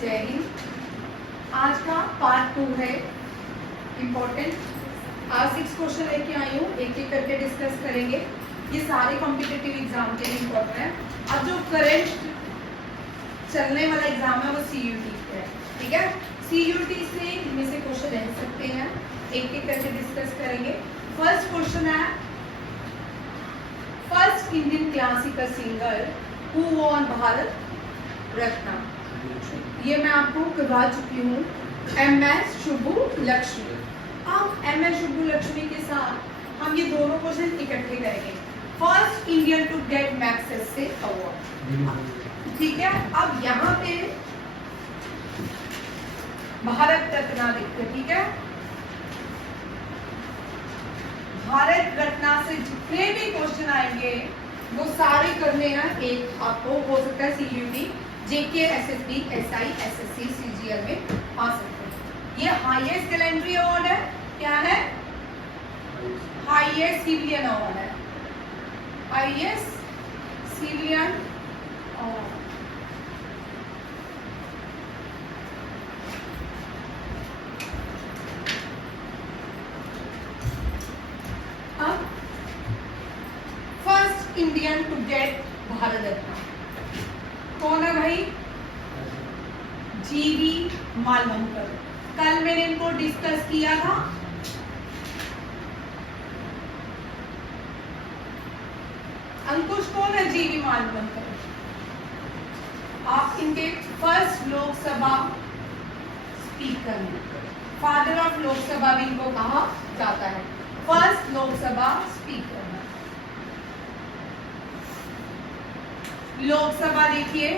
जय हिंद। आज का पार्ट 2 है इम्पोर्टेंट। आज 6 क्वेश्चन लेके आई हूँ, एक एक करके डिस्कस करेंगे। ये सारे कॉम्पिटिटिव एग्जाम के लिए इम्पोर्टेंट है। अब जो करंट चलने वाला एग्जाम है वो CUT है, ठीक है। CUT से इनमें से क्वेश्चन ले सकते हैं, एक एक करके डिस्कस करेंगे। फर्स्ट क्वेश्चन है, first Indian classical singer who won Bharat Ratna. ये मैं आपको करवा चुकी हूँ, MS सुब्बुलक्ष्मी। अब MS सुब्बुलक्ष्मी के साथ हम ये दोनों क्वेश्चन इकट्ठे करेंगे। First Indian to get Magsaysay award, ठीक है। अब यहाँ पे भारत रत्न लिखते, ठीक है। भारत रत्न से जितने भी क्वेश्चन आएंगे वो सारे करने हैं। एक आपको हो सकता है CUT, JK, SSB, SI, SSC, CGL में आ सकते हैं। ये हाईएस्ट कैलेंडरी अवार्ड है, क्या है? हाईएस्ट सिविलियन अवार्ड है, हाईएस्ट सिविलियन अवार्ड। अब first Indian to get Bharat Ratna कौन है भाई? GV मालवणकर। कल मैंने इनको डिस्कस किया था। अंकुश कौन है? GV मालवणकर। आप इनके फर्स्ट लोकसभा स्पीकर हैं, फादर ऑफ लोकसभा भी इनको कहा जाता है। फर्स्ट लोकसभा स्पीकर है। लोकसभा देखिए,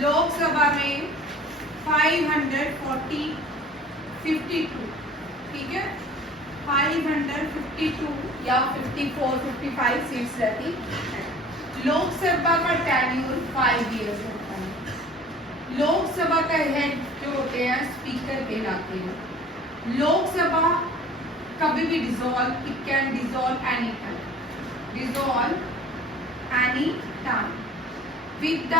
लोकसभा में 552, ठीक है, 552 या 54, 55 सीट्स रहती है। लोकसभा का टेन्यूर 5 इयर्स होता है। लोकसभा का हेड जो होते हैं स्पीकर कहलाते हैं। लोकसभा कभी भी dissolve, it can dissolve any time, dissolve any time with the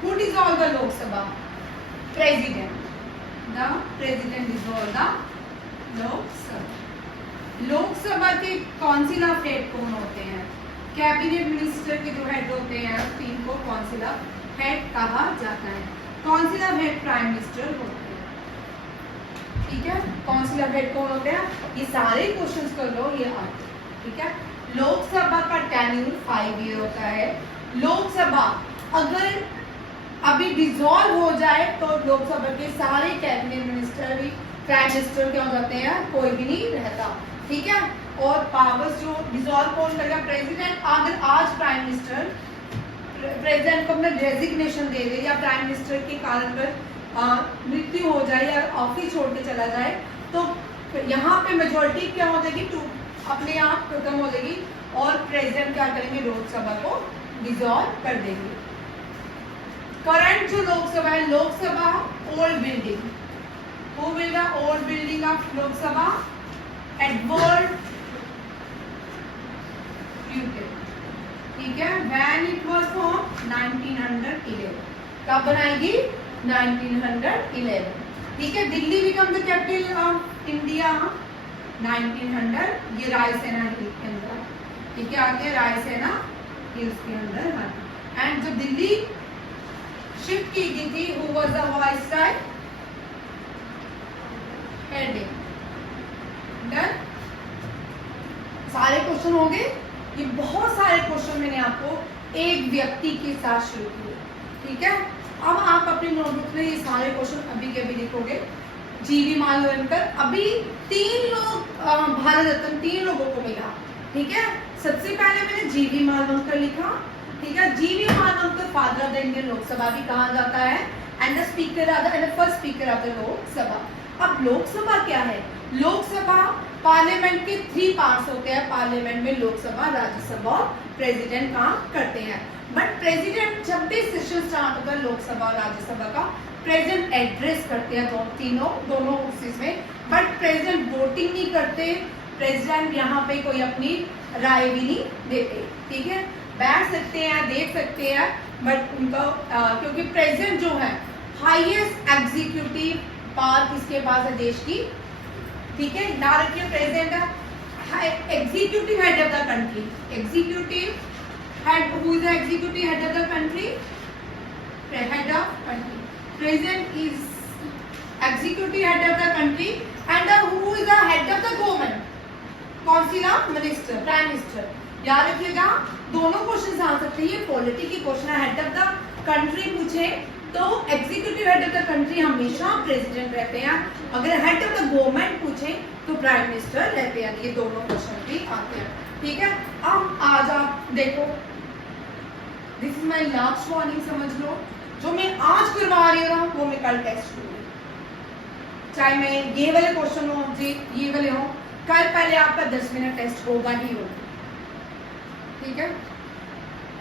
who dissolve the Lok Sabha? President. The president dissolve the Lok Sabha. लोक सभा के काउंसिल ऑफ हेड कौन होते हैं? कैबिनेट मिनिस्टर के जो हेड होते हैं तीन को काउंसिल ऑफ हेड कहा जाता है। Council of head prime minister होते हैं, ठीक है। काउंसिल ऑफ हेड कौन होते हैं? ये सारे क्वेश्चंस कर लो, ये आते, ठीक है। लोकसभा का टेन्यूर 5 ईयर होता है। लोकसभा अगर अभी डिसॉल्व हो जाए तो लोकसभा के सारे कैबिनेट मिनिस्टर भी, प्राइम मिनिस्टर क्या हो जाते हैं? कोई भी नहीं रहता, ठीक है। और पावर्स जो डिसॉल्व कौन करेगा? प्रेसिडेंट। अगर आज प्राइम मिनिस्टर प्रेसिडेंट को अपना रेजिग्नेशन दे दे या प्राइम मिनिस्टर के कारण पर मृत्यु हो जाए या ऑफिस छोड़ के चला जाए तो यहाँ पे मेजोरिटी क्या हो जाएगी? अपने आप खत्म हो जाएगी और प्रेसिडेंट क्या करेंगे? लोकसभा को डिसॉल्व कर देंगे। करंट जो लोकसभा है, Lok Sabha old building, who will the old building of Lok Sabha? Edward यूकेट, ठीक है। When it was form 1911। कब बनाएगी? 1911, ठीक है। Delhi become the capital of India 1900। ये रायसेना हिल के अंदर, ठीक है, आगे रायसेना हिल्स के अंदर है। एंड जब दिल्ली शिफ्ट की गई थी, who was the viceroy? Heading. Done. सारे क्वेश्चन हो गए। ये बहुत सारे क्वेश्चन मैंने आपको एक व्यक्ति के साथ शुरू किए, ठीक है। अब आप अपनी नोटबुक में ये सारे क्वेश्चन अभी के अभी लिखोगे। GV मालवणकर, अभी 3 लोग भारत रत्न 3 लोगों को मिला, ठीक है। सबसे पहले मैंने GV मालवणकर लिखा, ठीक है। GV Malvankar father of the Indian Lok Sabha भी कहा जाता है and the speaker of the first speaker of the Lok Sabha. अब लोकसभा क्या है? लोकसभा पार्लियामेंट के 3 पार्ट्स होते हैं। पार्लियामेंट में लोकसभा, राज्यसभा और प्रेसिडेंट काम करते हैं। बट प्रेसिडेंट जब भी सेशन स्टार्ट होता है लोकसभा और राज्यसभा का, प्रेसिडेंट एड्रेस करते हैं दोनों हाउसेस में। बट प्रेसिडेंट वोटिंग नहीं करते, प्रेसिडेंट यहाँ पे कोई अपनी राय भी नहीं देते, ठीक है। बैठ सकते हैं, देख सकते हैं, बट उनका क्योंकि प्रेसिडेंट जो है हाईएस्ट एग्जीक्यूटिव पावर किसके पास है देश की, ठीक है, ना रखिए president executive head of the country, executive head, who is the executive head of the country, head of country, president is executive head of the country and who is the head of the government, कौन सी ना, minister, prime minister. याद रखिएगा दोनों question आ सकते हैं, ये polity की question है, हेड ऑफ द कंट्री पूछे तो executive head of the country हमेशा प्रेसिडेंट रहते हैं, अगर हेड ऑफ द गवर्नमेंट पूछे तो प्राइम मिनिस्टर रहते हैं, ये दोनों क्वेश्चन भी आते हैं, ठीक है। अब आज आप देखो, this is my last warning, समझ लो जो मैं आज करवा रही हूँ वो मैं कल टेस्ट करूंगी, चाहे मैं ये वाले क्वेश्चन हो जी, ये वाले हो, कल पहले आपका 10 मिनट टेस्ट होगा ही होगा, ठीक है।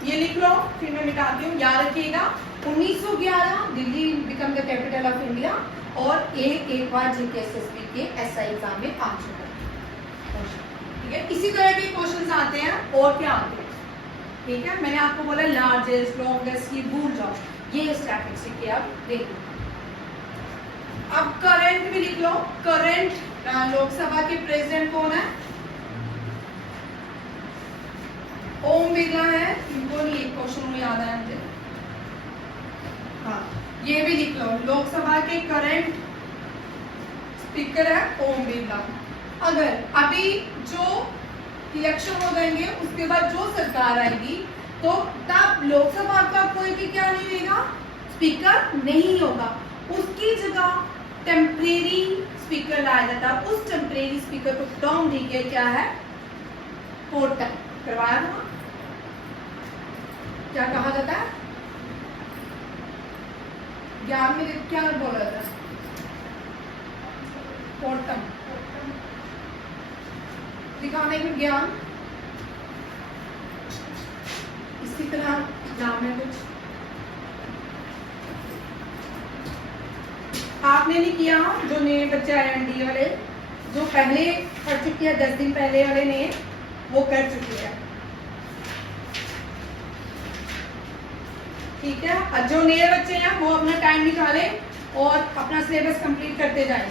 ये लिख लो, फिर मैं मिटाती हूँ, याद रखिएगा 1911 Delhi become the capital of India, और एक बार जीकेएसएसबी के एसआई एग्जाम में आ चुका है, ठीक है। इसी तरह के क्वेश्चंस आते हैं, और क्या आते हैं, ठीक है। मैंने आपको बोला लार्जेस्ट लॉन्गेस्ट, ये भूल जाओ, ये स्टैटिस्टिक के आप देखो। अब करंट भी लिख लो, करंट लोकसभा के प्रेसिडेंट कौन है, ओम बिरला है, इनको नहीं, एक क्वेश्चन में याद आया मुझे, हाँ ये भी लिख लो, लोकसभा के करंट स्पीकर है ओम बिरला। अगर अभी जो इलेक्शन हो जाएंगे उसके बाद जो सरकार आएगी तो तब लोकसभा का कोई भी क्या नहीं रहेगा, स्पीकर नहीं होगा, उसकी जगह टेम्परेरी स्पीकर लाया जाता है, उस टेम्परेरी स्पीकर को टर्म दी गई क्या है, पोर्टल करवाया था, क्या कहा जाता है, ज्ञान में क्या बोला जाता है, पोर्टम, दिखाने में ज्ञान, इसी तरह नाम है कुछ, आपने नहीं किया, जो नए बच्चे आए एनडी वाले, जो पहले पढ़ चुके हैं 10 दिन पहले वाले ने वो कर चुके हैं, ठीक है। और जो नए बच्चे हैं वो अपना टाइम निकाले और अपना सिलेबस कंप्लीट करते जाएं।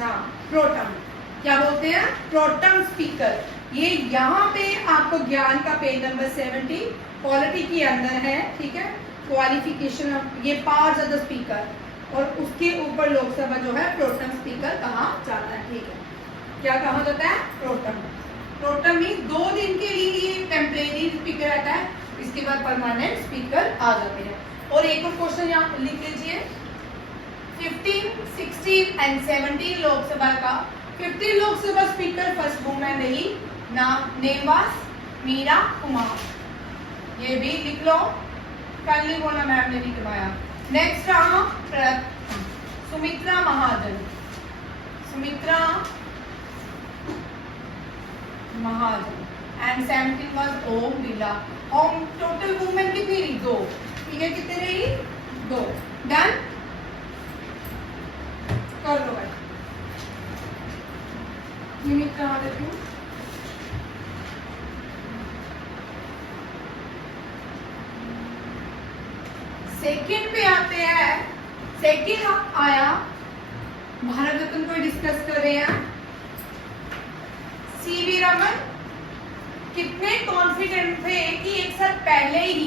हाँ, प्रोटम क्या बोलते हैं, प्रोटम स्पीकर, ये यहाँ पे आपको ज्ञान का पेज नंबर 70 पॉलिटी के अंदर है, ठीक है, क्वालिफिकेशन, ये पार्ट्स ऑफ द स्पीकर, और उसके ऊपर लोकसभा जो है प्रोटम स्पीकर कहा जाता है, ठीक है। क्या कहा जाता है, प्रोटम, प्रोटम मीन्स 2 दिन के लिए टेम्परेरी स्पीकर रहता है, इसके बाद परमानेंट स्पीकर आ जाते हैं। और एक और क्वेश्चन यहाँ लिख लीजिए, 15, 16 एंड 17 लोकसभा का, 15 लोकसभा स्पीकर फर्स्ट वुमेन रही, नेम वाज मीरा कुमार, ये भी लिख लो, कल नहीं बोला मैम ने नहीं करवाया। नेक्स्ट रहा Sumitra Mahajan, Sumitra Mahajan, and 17 was Om Birla. Om total women कितनी रही, 2, ठीक है, कितने रही, 2, डन, कर लो भाई, यूनिट कहाँ देती हूँ, सेकंड पे आते हैं, सेकंड आया भारत रत्न को डिस्कस कर रहे हैं, सीवी रमन कितने कॉन्फिडेंट थे कि एक साल पहले ही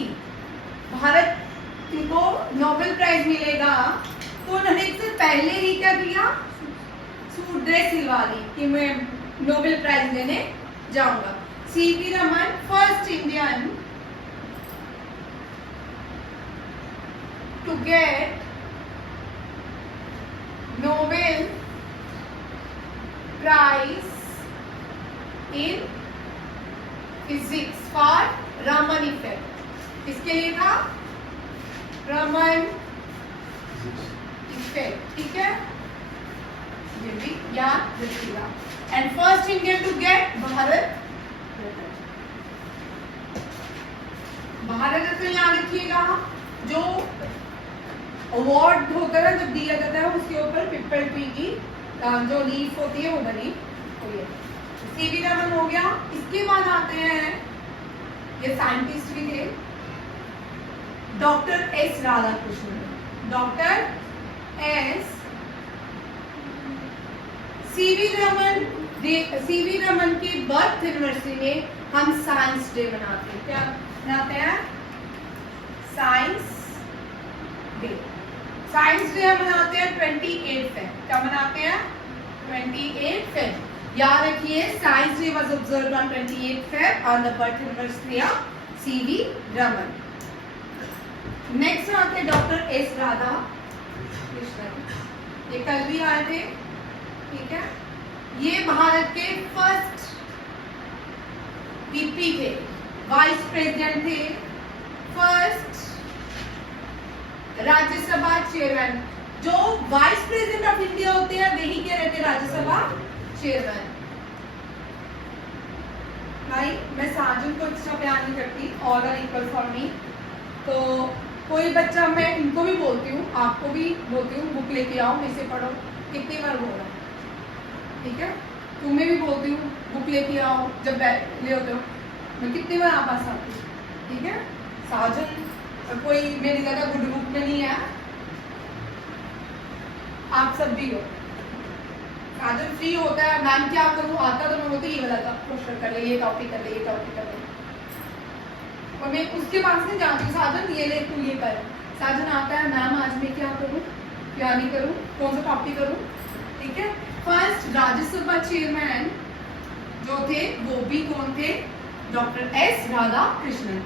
भारत को नोबेल प्राइज मिलेगा, तो उन्होंने एक साल पहले ही क्या किया, सूट ड्रेस सिलवा ली कि मैं नोबेल प्राइज लेने जाऊंगा। CV Raman first Indian to get Nobel Prize in Physics for Raman effect, किसके लिए था, रमन इफेक्ट, ठीक है, ये भी याद रखिएगा। And first Indian to get Bharat Ratna याद रखिएगा, जो अवार्ड होता है जब दिया जाता है उसके ऊपर पिपल ट्री की जो लीफ होती है वो बनी हुई है, सीवी रमन हो गया। इसके बाद आते हैं, ये साइंटिस्ट भी थे, doctor S Radhakrishnan. Doctor S CV Raman की बर्थ एनिवर्सरी में हम साइंस डे मनाते हैं। क्या मनाते हैं? Science day. साइंस डे हम मनाते हैं 28 फेब। क्या मनाते हैं? 28 फेब। याद रखिए, science day was observed on 28 Feb on the birth anniversary of CV Raman. Next आते हैं डॉक्टर एस राधा कृष्णन। ये कल भी आए थे, ठीक है। ये भारत के फर्स्ट वीपी थे, वाइस प्रेसिडेंट थे, फर्स्ट राज्यसभा चेयरमैन। जो वाइस प्रेसिडेंट ऑफ इंडिया होते हैं वही क्या रहते हैं? राज्यसभा चेयरमैन। भाई मैं साजन को अच्छा प्यार नहीं करती, all are equal for me. तो कोई बच्चा, मैं इनको भी बोलती हूँ, आपको भी बोलती हूँ, बुक लेके आओ, मेरे से पढ़ो। कितनी बार बोला, ठीक है? तुम्हें भी बोलती हूँ बुक लेके आओ जब ले होते हो। मैं कितनी बार आप पास आती हूँ, ठीक है? साजन कोई मेरी जगह गुड बुक में नहीं है, आप सब भी हो। साजन फ्री होता है, मैम क्या करूँ, आता तो मैं बोलती ये वाला क्वेश्चन कर ले, ये टॉपिक कर ले, ये टॉपिक कर ले। और मैं उसके पास नहीं जाती हूँ, साजन ये ले, तू ये कर। साजन आता है, मैम आज मैं क्या करूँ, क्या नहीं करूँ, कौन सा टॉपिक करूँ, ठीक है? फर्स्ट राज्यसभा चेयरमैन जो थे वो भी कौन थे? Doctor S Radha Krishnan.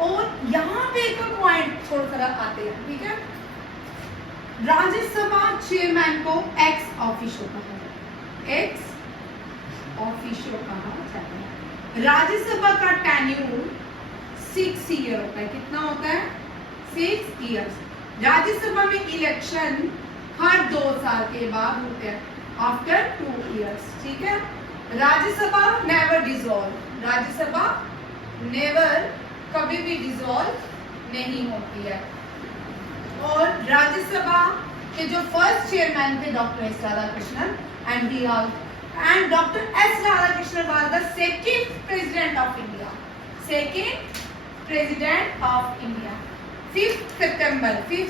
और यहाँ पे एक पॉइंट छोड़कर आते हैं, ठीक है? राज्यसभा चेयरमैन को एक्स ऑफिशियो कहा जाता है। एक्स ऑफिशियो कहा जाता है। राज्यसभा का टेन्यूर 6 ईयर होता है। कितना होता है? 6 ईयर्स। राज्यसभा में इलेक्शन हर 2 साल के बाद होते हैं, आफ्टर 2 ईयर्स, ठीक है? Rajya Sabha never dissolve. Rajya Sabha never, कभी भी डिसॉल्व नहीं होती है। और राज्यसभा के जो फर्स्ट चेयरमैन थे doctor S Radhakrishnan, and doctor S Radhakrishnan was the second president of India. Second president of India. 5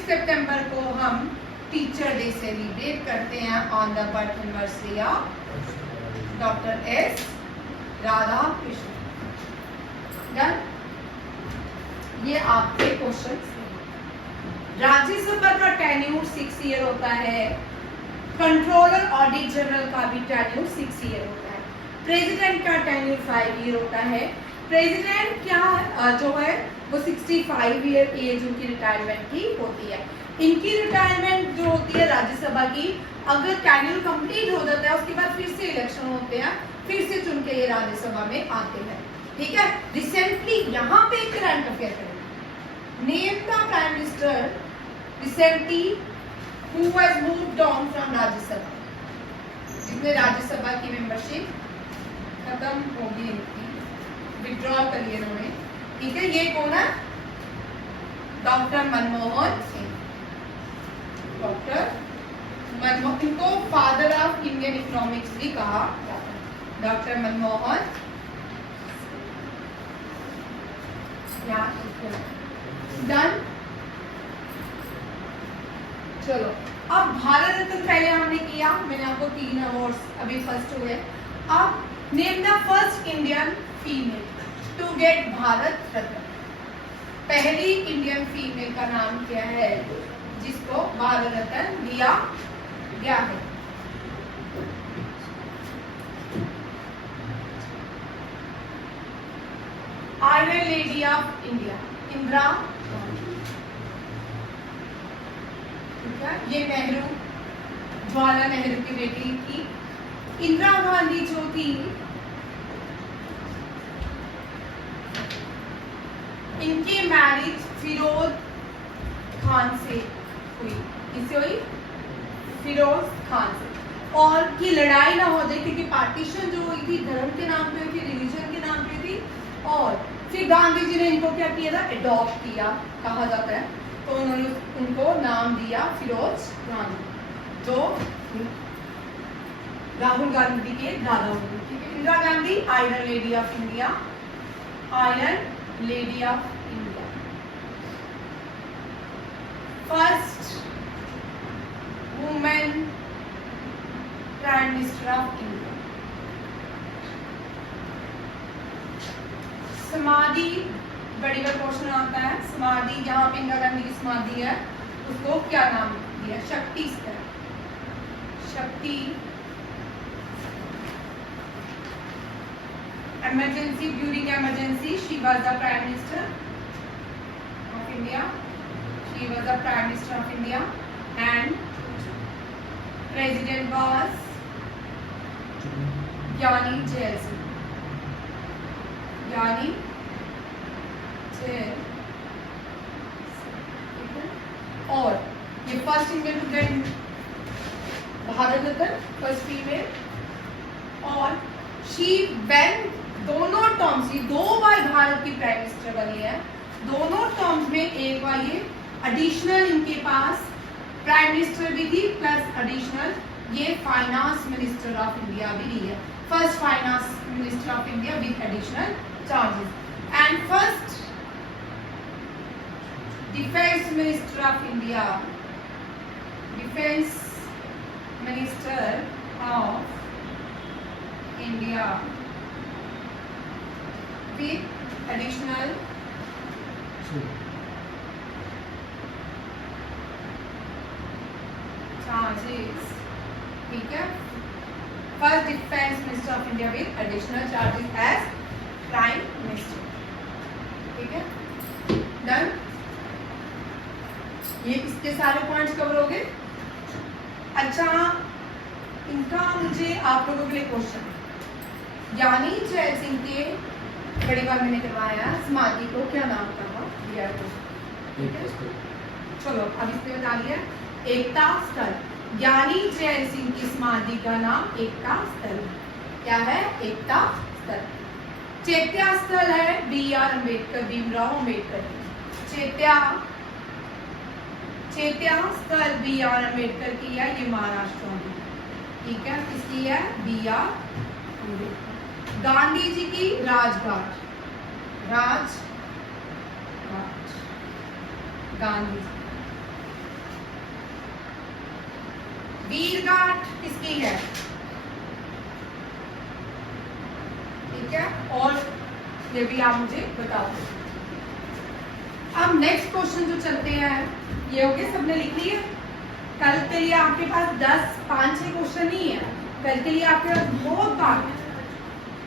सितंबर को हम टीचर डे सेलिब्रेट करते हैं on the birth anniversary of doctor S Radhakrishnan. Done? ये आपके क्वेश्चन। राज्यसभा का टेन्यूर 6 ईयर होता है। कंट्रोलर ऑडिट जनरल का भी टेन्यूर 6 ईयर होता है। प्रेसिडेंट का टेन्यूर 5 ईयर होता है। प्रेसिडेंट क्या जो है वो 65 ईयर एज उनकी रिटायरमेंट की होती है। इनकी रिटायरमेंट जो होती है राज्यसभा की, अगर टेन्यूर कंप्लीट हो जाता है उसके बाद फिर से इलेक्शन होते हैं, फिर से चुन के ये राज्यसभा में आते हैं, ठीक है? रिसेंटली यहाँ पे एक करंट अफेयर करेंगे। Name the prime minister recently who has moved on from Rajya Sabha, जिसने राज्यसभा की मेंबरशिप खत्म होगी, इनकी विड्रॉ करी इन्होंने, ठीक है? ये कौन है? डॉक्टर मनमोहन सिंह। डॉक्टर मनमोहन, इनको फादर ऑफ इंडियन इकोनॉमिक्स भी कहा जाता है। डॉक्टर मनमोहन। डन? चलो, अब भारत रत्न पहले हमने किया, मैंने आपको 3 अवार्ड्स अभी फर्स्ट हुए। अब name the first Indian female to get Bharat Ratna. पहली इंडियन फीमेल का नाम क्या है जिसको भारत रत्न दिया गया है? Iron lady of India, Indira Gandhi. ठीक है, ये नेहरू, जवाहरलाल नेहरू की बेटी थी। इंदिरा गांधी जो थी, इनकी मैरिज फिरोज खान से हुई। किससे हुई? फिरोज खान से। और की लड़ाई ना हो जाए, क्योंकि पार्टीशन जो हुई थी धर्म के नाम पे हुई थी, रिलीजन के नाम पे थी। और फिर गांधी जी ने इनको क्या किया था? अडॉप्ट किया कहा जाता है। तो उन्होंने उनको नाम दिया फिरोज गांधी, जो राहुल गांधी के दादा हुए, ठीक है? Indira Gandhi iron lady of India, iron lady of India. First women prime minister of India. समाधि बड़ी बार क्वेश्चन आता है, समाधि जहां पे इंदिरा गांधी की समाधि है उसको क्या नाम दिया? शक्ति स्थल, शक्ति। Emergency, during emergency she was the prime minister of India, she was the prime minister of India and president was ज्ञानी जैल सिंह, ज्ञानी जैल। और ये first Indian president Bharat Ratna, first female. और शी वेन दोनों टर्म्स, ये 2 बार भारत की प्राइम मिनिस्टर बनी है, दोनों टर्म्स में एक बार ये एडिशनल इनके पास प्राइम मिनिस्टर भी थी प्लस एडिशनल ये फाइनेंस मिनिस्टर ऑफ इंडिया भी रही है, first finance minister of India with additional charges and first defence minister of India, defence minister of India with additional charges. ठीक है, first defence minister of India with additional charges as prime minister. ठीक है, done. ये इसके सारे points cover हो गए। अच्छा, इनका मुझे आप लोगों के लिए क्वेश्चन, ज्ञानी जैल सिंह के बड़ी बार मैंने करवाया समाधि को क्या नाम था? चलो अब इसमें बता दिया, एकता स्थल। ज्ञानी जैल सिंह की समाधि का नाम एकता स्थल। क्या है? एकता स्थल। चैत्या स्थल है BR अम्बेडकर, भीमराव अम्बेडकर। चैत्या स्थल BR अम्बेडकर की है, ये महाराष्ट्र में। ठीक है, किसकी है? BR अम्बेडकर। गांधी जी की राजघाट, गांधी जी। वीरघाट किसकी है? ठीक है, और ये भी आप मुझे बताओ। अब नेक्स्ट क्वेश्चन जो चलते हैं, ये हो गए, सबने लिख लिए। कल के लिए आपके पास 10, 5-6 क्वेश्चन ही है, कल के लिए आपके पास बहुत काम है।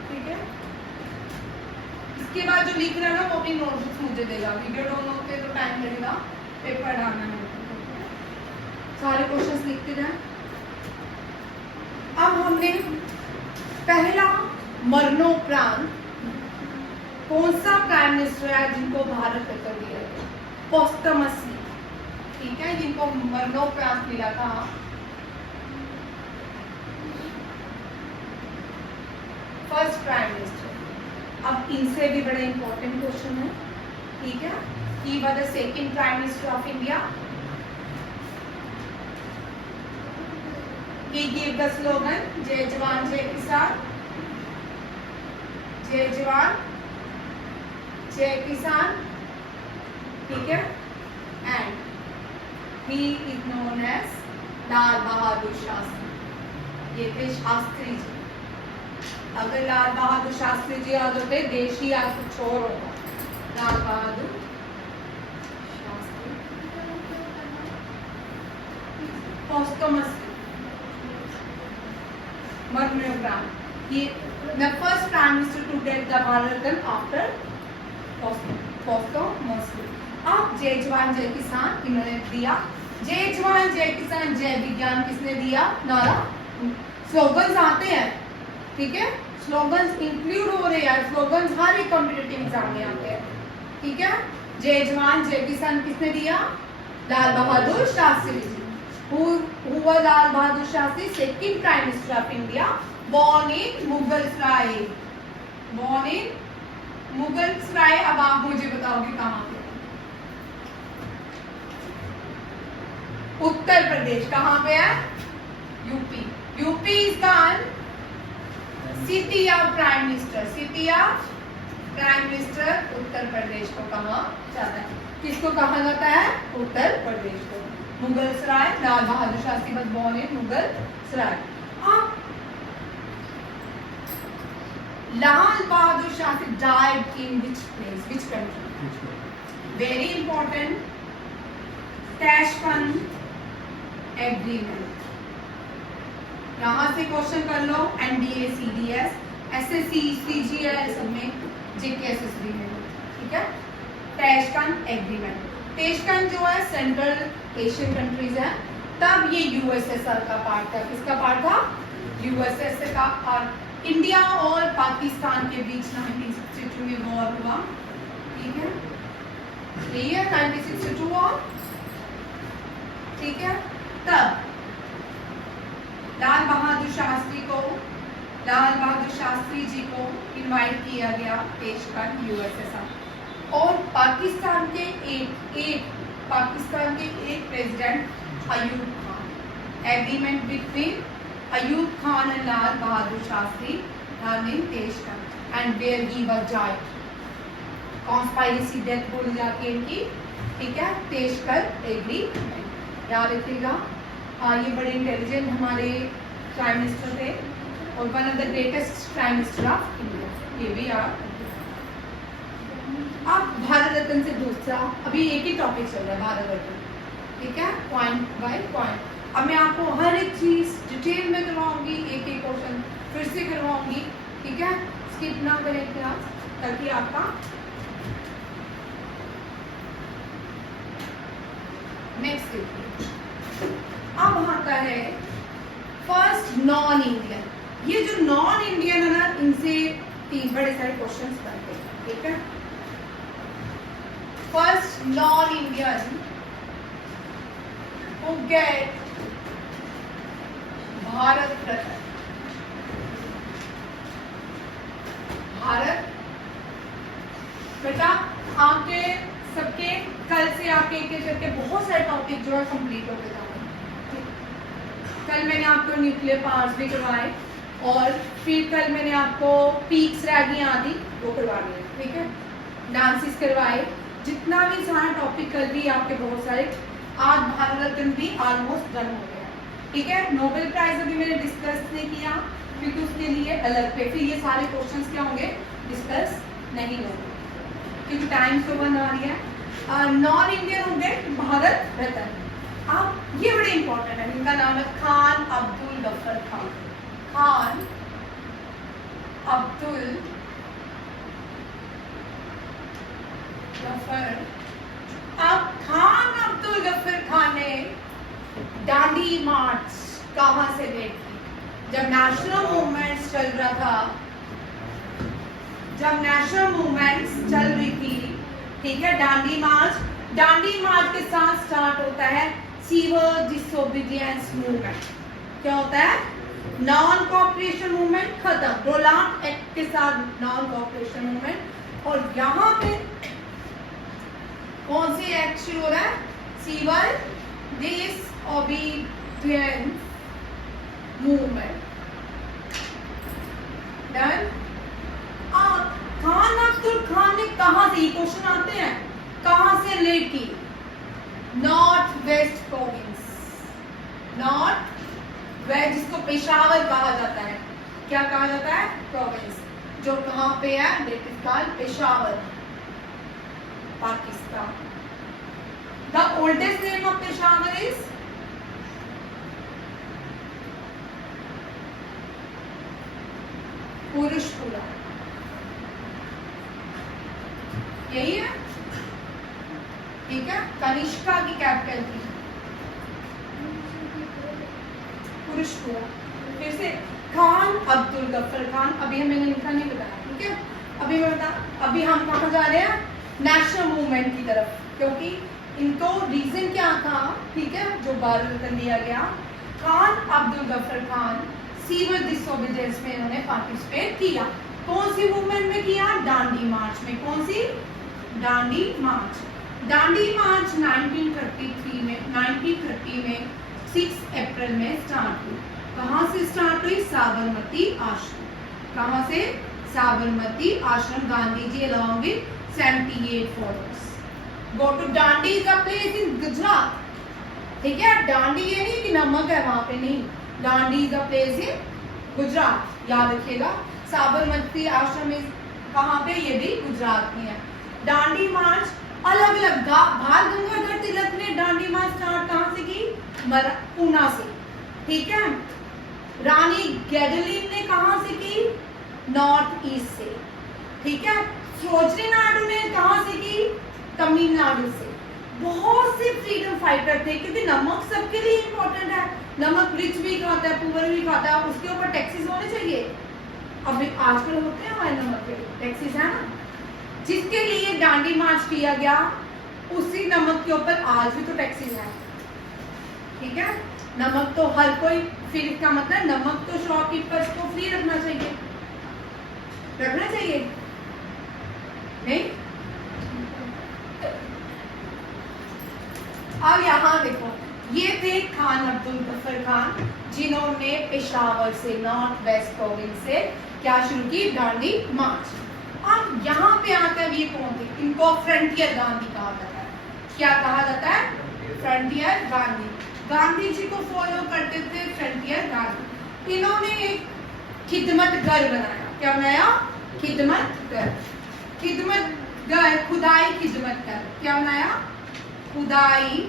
ठीक है, इसके बाद जो लिख रहा है ना वो अपनी नोटबुक्स मुझे देगा, वीडियो डाउन होते तो टाइम लगेगा, पेपर डालना है। सारे क्वेश्चंस लिखते जाए। अब हमने पहला मरणोपरांत कौन सा प्राइम मिनिस्टर है जिनको भारत रत्न दिया गया? पोस्टमसली। ठीक है, जिनको मरणोपरांत मिला था, फर्स्ट प्राइम मिनिस्टर। अब इनसे भी बड़े इंपॉर्टेंट क्वेश्चन है। ठीक है, he was the second prime minister of India. He gave the slogan जय जवान जय किसान, जय जवान जय किसान। ठीक है, and he is known as लाल बहादुर शास्त्री। ये थे शास्त्री जी। अगर लाल बहादुर शास्त्री जी याद होते, देश ही आज कुछ और होगा। लाल बहादुर शास्त्री। पोस्टमसली मरणोपरांत, he the first prime minister to get the Bharat Ratna after posthumously। अब जय जवान जय किसान इन्होंने दिया। जय जवान जय किसान जय विज्ञान किसने दिया? नारा। स्लोगन्स आते हैं, ठीक है, स्लोगन्स इंक्लूड हो रहे हैं, स्लोगन्स हर एक कॉम्पिटिटिव एग्जाम में आते हैं। ठीक है, जय जवान जय किसान किसने दिया? लाल Bahadur Shastri ji. Who was Lal Bahadur Shastri, second Prime Minister of India, born in Mughalsarai। Born in Mughalsarai। अब आप मुझे बताओगे कहाँ पे? उत्तर प्रदेश। कहाँ पे है? UP. UP is the city of prime minister, city of prime minister Uttar Pradesh को कहा जाता है। किसको कहा जाता है? उत्तर प्रदेश को। मुगल सराय, लाल Bahadur Shastri was born in Mughal Sarai. अब Lal Bahadur Shastri died in which place, which country? Very important, Tashkent agreement. यहाँ से क्वेश्चन कर लो, एनडीए, सीडीएस, एसएससी, सीजीएल, सब में जीकेएसएसबी में, ठीक है। टैशकंद एग्रीमेंट, टैशकंद जो है सेंट्रल एशियन कंट्रीज है, तब ये यूएसएसआर का पार्ट था। किसका पार्ट था? यूएसएसआर का। और इंडिया और पाकिस्तान के बीच 1962 में वॉर हुआ, ठीक है। क्लियर? 1962 वॉर, ठीक है। तब लाल बहादुर शास्त्री जी को इनवाइट किया गया टैशकंद यूएसएसआर। और पाकिस्तान के एक president Ayub Khan, agreement between Ayub Khan and Lal Bahadur Shastri in Tashkent and where he was died. Conspiracy death बोली जाती है इनकी, ठीक है। टैशकंद एग्रीमेंट याद रखिएगा। ये बड़े इंटेलिजेंट हमारे प्राइम मिनिस्टर थे और one of the greatest prime minister of India, ये भी याद। अब भारत रत्न से दूसरा, अभी एक ही टॉपिक चल रहा है भारत रत्न, ठीक है, पॉइंट बाय पॉइंट। अब मैं आपको हर एक चीज डिटेल में करवाऊंगी, एक एक क्वेश्चन फिर से करवाऊंगी, ठीक है। स्किप ना करें क्लास, ताकि आपका नेक्स्ट देखिए। अब आता है फर्स्ट नॉन इंडियन। ये जो नॉन इंडियन है ना, इनसे तीन बड़े सारे क्वेश्चंस बनते हैं, ठीक है। First non Indian who get Bharat Ratna. Bharat बेटा आपके सबके कल से आपके एक एक करके बहुत सारे टॉपिक जो है कंप्लीट होते जा रहे हैं। कल मैंने आपको न्यूक्लियर पावर्स भी करवाए और फिर कल मैंने आपको पीक्स रैगियां आदि वो करवा दिए, ठीक है। डांसेस करवाए, जितना भी सारा टॉपिक कल भी आपके बहुत सारे। आज भारत रत्न भी ऑलमोस्ट डन हो गया, ठीक है। नोबेल प्राइज अभी मैंने डिस्कस नहीं किया क्योंकि उसके लिए अलग पे फिर ये सारे क्वेश्चंस क्या होंगे, डिस्कस नहीं होंगे क्योंकि टाइम तो बन आ रही है। नॉन इंडियन होंगे भारत रत्न। अब ये बड़े इंपॉर्टेंट है, इनका नाम है खान अब्दुल गफ्फर खान। खान अब्दुल गफ्फर। अब खान अब्दुल गफ्फर खान ने दांडी मार्च कहां से लेड की? जब नेशनल मूवमेंट्स चल रहा था, जब नेशनल मूवमेंट्स चल रही थी, ठीक है। दांडी मार्च के साथ स्टार्ट होता है सिविल डिसोबीडियंस मूवमेंट। क्या होता है? नॉन कोऑपरेशन मूवमेंट खत्म, रोलांड एक्ट के साथ नॉन कोऑपरेशन मूवमेंट। और यहाँ पे कौन सी एक्ट शुरू हो रहा है? Civil disobedience movement. Done. Khan Abdul Khan ने कहां से, ये क्वेश्चन आते हैं, कहां से लीड की? North west province, north west, जिसको पेशावर कहा जाता है। क्या कहा जाता है? प्रोविंस, जो कहां पे है? That is called Peshawar, Pakistan. The oldest name of Peshawar is Purushpura, यही है, ठीक है। कनिष्का की कैपिटल थी पुरुषपुरा। फिर से खान अब्दुल गफ्फर खान, अभी मैंने लिखा नहीं बताया, ठीक है। अभी हम कहाँ जा रहे हैं? नेशनल मूवमेंट की तरफ, क्योंकि इनको रीजन क्या था, ठीक है, जो भारत रत्न दिया गया। खान अब्दुल गफ्फर खान सिविल डिसोबीडियंस में इन्होंने पार्टिसिपेट किया। कौन सी मूवमेंट में किया? दांडी मार्च में। कौन सी? दांडी मार्च। दांडी मार्च 1930 में 6 अप्रैल में स्टार्ट हुई। कहाँ से स्टार्ट हुई? साबरमती आश्रम। कहाँ से? साबरमती आश्रम, Gandhi ji along with 78 followers. Go to Dandi is a place in Gujarat. ठीक है, डांडी ये नहीं कि नमक है वहां पे, नहीं, Dandi is a place in Gujarat, याद रखिएगा। साबरमती आश्रम इस कहाँ पे? ये भी गुजरात में है। डांडी मार्च अलग अलग, बाल गंगाधर तिलक ने डांडी मार्च स्टार्ट कहाँ से की? पूना से, ठीक है। रानी गैडलिन ने कहाँ से की? नॉर्थ ईस्ट से, ठीक है। सरोजिनी नायडू ने कहाँ से की? तमिलनाडु से। बहुत से फ्रीडम फाइटर थे, क्योंकि नमक सबके लिए इम्पोर्टेंट है। नमक रिच भी खाता है, पुअर भी खाता है, उसके ऊपर टैक्सेस होने चाहिए। अब आजकल होते हैं हमारे नमक पे टैक्सेस, है ना। जिसके लिए डांडी मार्च किया गया, उसी नमक के ऊपर आज भी तो टैक्सेस है, ठीक है। नमक तो हर कोई, फिर इसका मतलब नमक तो शॉपकीपर्स को फ्री रखना चाहिए, रखना चाहिए, नहीं। अब यहाँ देखो, ये थे खान अब्दुल गफ्फर खान, जिन्होंने पेशावर से, नॉर्थ वेस्ट प्रोविंस से क्या शुरू की? डांडी मार्च। अब यहाँ पे आता है, ये कौन थे? इनको फ्रंटियर गांधी कहा जाता है। क्या कहा जाता है? फ्रंटियर गांधी। गांधी जी को फॉलो करते थे फ्रंटियर गांधी। इन्होंने एक खिदमत घर बनाया। क्या बनाया? खिदमत घर। खिदमत घर, खुदाई खिदमत घर। क्या बनाया? खुदाई,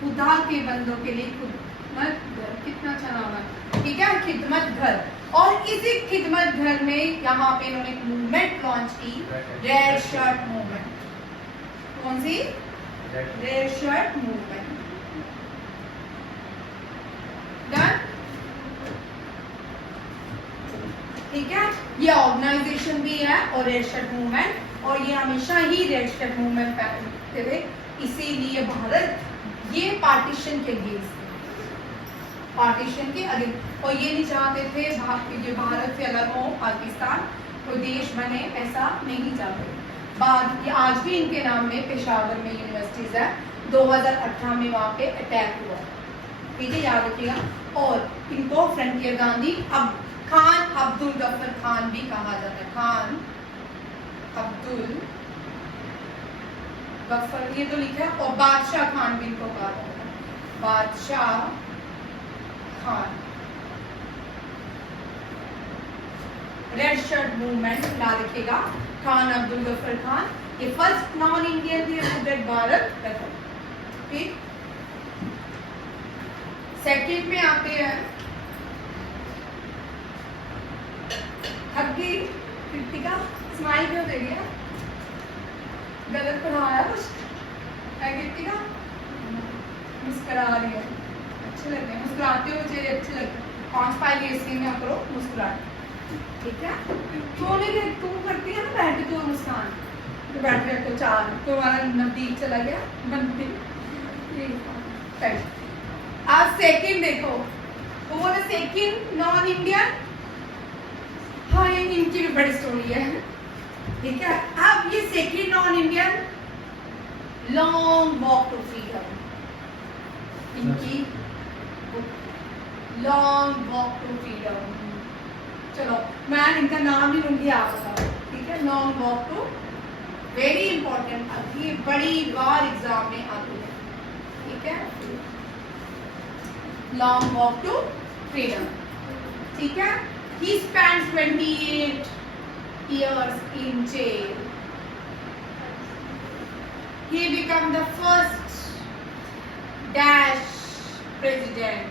खुदा के बंदों के लिए खिदमत घर। कितना अच्छा नाम है, ठीक है, खिदमत घर। और इसी खिदमत घर में यहाँ पे इन्होंने एक मूवमेंट लॉन्च की, रेड शर्ट मूवमेंट। कौन सी? Red shirt movement. डन, ठीक है। ये ऑर्गेनाइजेशन भी है और रेड शर्ट मूवमेंट, और ये हमेशा ही रेड शर्ट मूवमेंट पहनते थे। इसीलिए भारत ये पार्टीशन के अगेंस्ट, पार्टीशन के अगेंस्ट, और ये नहीं चाहते थे जो भारत से अलग हो, पाकिस्तान कोई देश बने, ऐसा नहीं चाहते। बाद ये आज भी इनके नाम में पेशावर में यूनिवर्सिटीज है। 2018 में वहाँ पे अटैक हुआ, ठीक है, याद रखिएगा। और इनको फ्रंटियर गांधी, अब खान अब्दुल गफ्फर खान भी कहा जाता है। खान अब्दुल गफ्फर, ये तो लिखा है। और बादशाह खान भी इनको कहा जाता है, बादशाह खान। रेड शर्ट मूवमेंट याद रखिएगा। खान अब्दुल गफ्फर खान ये फर्स्ट नॉन इंडियन थे हु भारत रत्न, ठीक। सेकंड में आते हैं हग्गी कृतिका। स्माइल क्यों दे दिया? गलत पढ़ाया कुछ? कृतिका मुस्कुरा रही है, अच्छे लगते हैं, मुस्कुराते हुए चेहरे अच्छे लगते हैं। 5 ये सीन में करो मुस्कुराते, ठीक है। सोने के तुम करती है ना बैठ के, तो मुस्कान तो बैठ गया तो 4, तो हमारा नजदीक चला गया बनती। आज सेकंड देखो, तो बोले सेकंड नॉन इंडियन। हाँ, ये इनकी भी बड़ी स्टोरी है, ठीक है। अब ये second non Indian, long walk to freedom, इनकी लॉन्ग वॉक टू फ्रीडम। चलो मैं इनका नाम भी लूंगी, आप बताओ, ठीक है। Long walk to, very important, ये बड़ी बार एग्जाम में आती है, ठीक है। लॉन्ग वॉक टू फ्रीडम, ठीक है। He spent 28 years in jail. He became the first Dash president,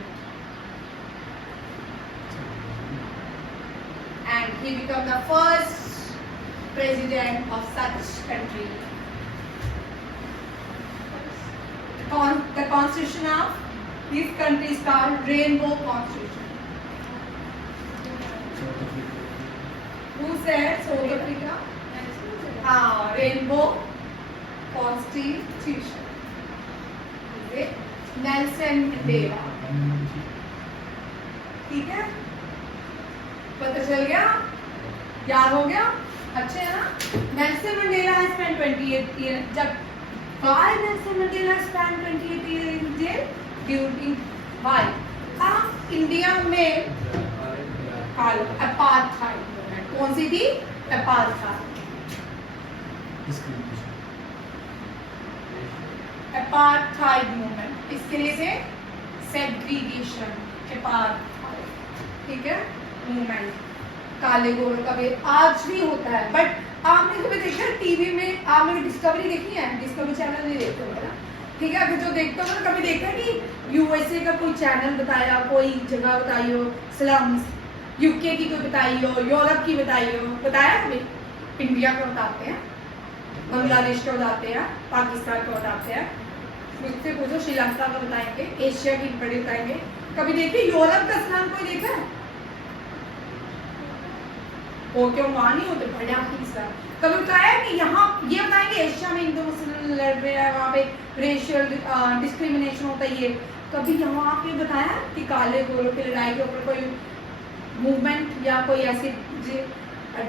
and he became the first president of such country. The constitution of this country is called Rainbow Constitution. Who said South Africa? हाँ, Rainbow Constitution. Nelson Mandela, ठीक है, पता चल गया, याद हो गया, अच्छे है ना। Nelson Mandela has spent 28 years. जब why Nelson Mandela spent 28 years in jail? During why? India में कालो अपार्थाइड मूवमेंट। कौन सी थी? अपार्थाइड। अपार्थाइड मूवमेंट, इसके लिए थे सेग्रीगेशन, अपार्थाइड, ठीक है, मूवमेंट, काले गोरों का भी आज भी होता है। बट आपने कभी देखा है टीवी में? आपने डिस्कवरी देखी है? डिस्कवरी चैनल नहीं देखते हो ना, ठीक है? अगर जो देखते हो ना, कभी देखा है कि यूएसए का कोई चैनल बताया, कोई जगह बताई हो, स्लम्स, यूके की कोई बताई हो, यूरोप की बताई हो, बताया कभी? इंडिया को बताते हैं, बांग्लादेश को बताते हैं, पाकिस्तान को बताते हैं, मुझसे पूछो श्रीलंका का बताएंगे, एशिया की बड़ी बताएंगे। कभी देखिए यूरोप का स्लम कोई देखा है? वो क्यों वहां नहीं होते? बढ़िया हिस्सा कभी बताया कि यहाँ ये बताएंगे एशिया में हिंदू मुस्लिम लड़ रहे हैं, वहाँ पे रेशियल डिस्क्रिमिनेशन होता है। ये कभी यहाँ आपने बताया कि काले गोरों की लड़ाई के ऊपर कोई मूवमेंट या कोई ऐसी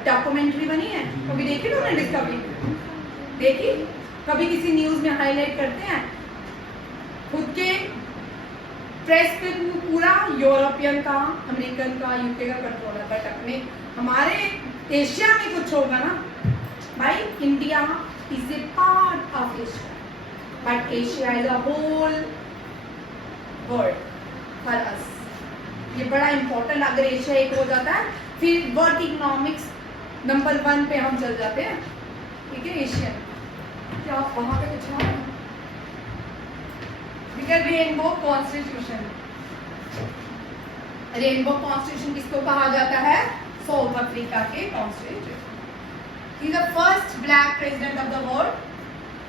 डॉक्यूमेंट्री बनी है? कभी देखी तुमने डिस्कवरी? देखी? कभी किसी न्यूज में हाईलाइट करते हैं? खुद के प्रेस पे पूरा यूरोपियन का, अमेरिकन का, यूके का कंट्रोल है। बट अपने हमारे एशिया में कुछ होगा ना भाई, India is a part of Asia, but Asia is a whole world for us. ये बड़ा इंपॉर्टेंट, अगर एशिया एक हो जाता है फिर वर्ल्ड इकोनॉमिक्स नंबर 1 पे हम चल जाते हैं, ठीक है? एशिया क्या वहां पे कुछ है? रेनबो कॉन्स्टिट्यूशन, रेनबो कॉन्स्टिट्यूशन किसको कहा जाता है? साउथ अफ्रीका के constitution. He is the first black president of the world,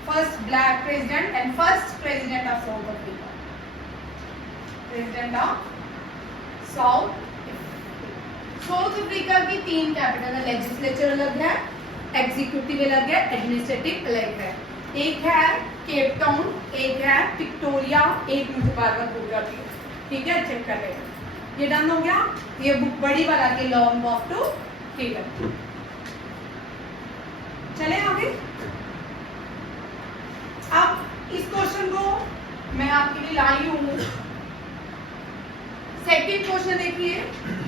first black president and first president of south Africa, president of south Africa की 3 कैपिटल है, लेजिस्लेचर अलग है, executive अलग है, एडमिनिस्ट्रेटिव अलग है। एक है केप टाउन, एक है विक्टोरिया, एक मुझे बार बार भूल जाती है, ठीक है? चेक कर लेना। ये डन हो गया। ये बुक बड़ी वाला की लॉन्ग वॉक टू फ्रीडम। चले आगे। अब इस क्वेश्चन को मैं आपके लिए लाई हूं। सेकंड क्वेश्चन देखिए।